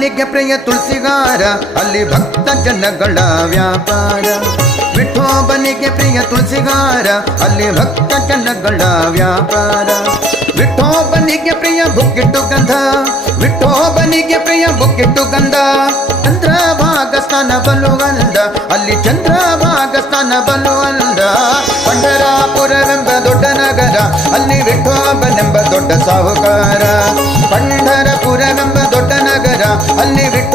ವಿಠೋಬನಿಗೆ ಪ್ರಿಯ ತುಳಸಿಗಾರ ಅಲ್ಲಿ ಭಕ್ತ ಜನಗಳ ವ್ಯಾಪಾರ. ವಿಠೋಬನಿಗೆ ಪ್ರಿಯ ತುಳಸಿಗಾರ ಅಲ್ಲಿ ಭಕ್ತ ಜನಗಳ ವ್ಯಾಪಾರ. ವಿಠೋಬನಿಗೆ ಪ್ರಿಯ ಬುಕ್ಕಿಟ್ಟು ಗಂಧ, ವಿಠೋಬನಿಗೆ ಪ್ರಿಯ ಬುಕ್ಕಿಟ್ಟು ಗಂಧ. ಚಂದ್ರಭಾಗ ಸ್ಥಾನ ಬಲುವಂದ ಅಲ್ಲಿ ಚಂದ್ರಭಾಗ ಸ್ಥಾನ ಬಲುವಂದ. ಪಂಢರಾಪುರವೆಂಬ ದೊಡ್ಡ ನಗರ ಅಲ್ಲಿ ವಿಠೋಬನೆಂಬ ದೊಡ್ಡ ಸಾಹುಕಾರ. ಪಂಢರಪುರವೆಂಬ ದೊಡ್ಡ ನಗರ ಅಲ್ಲಿ ವಿಠೋ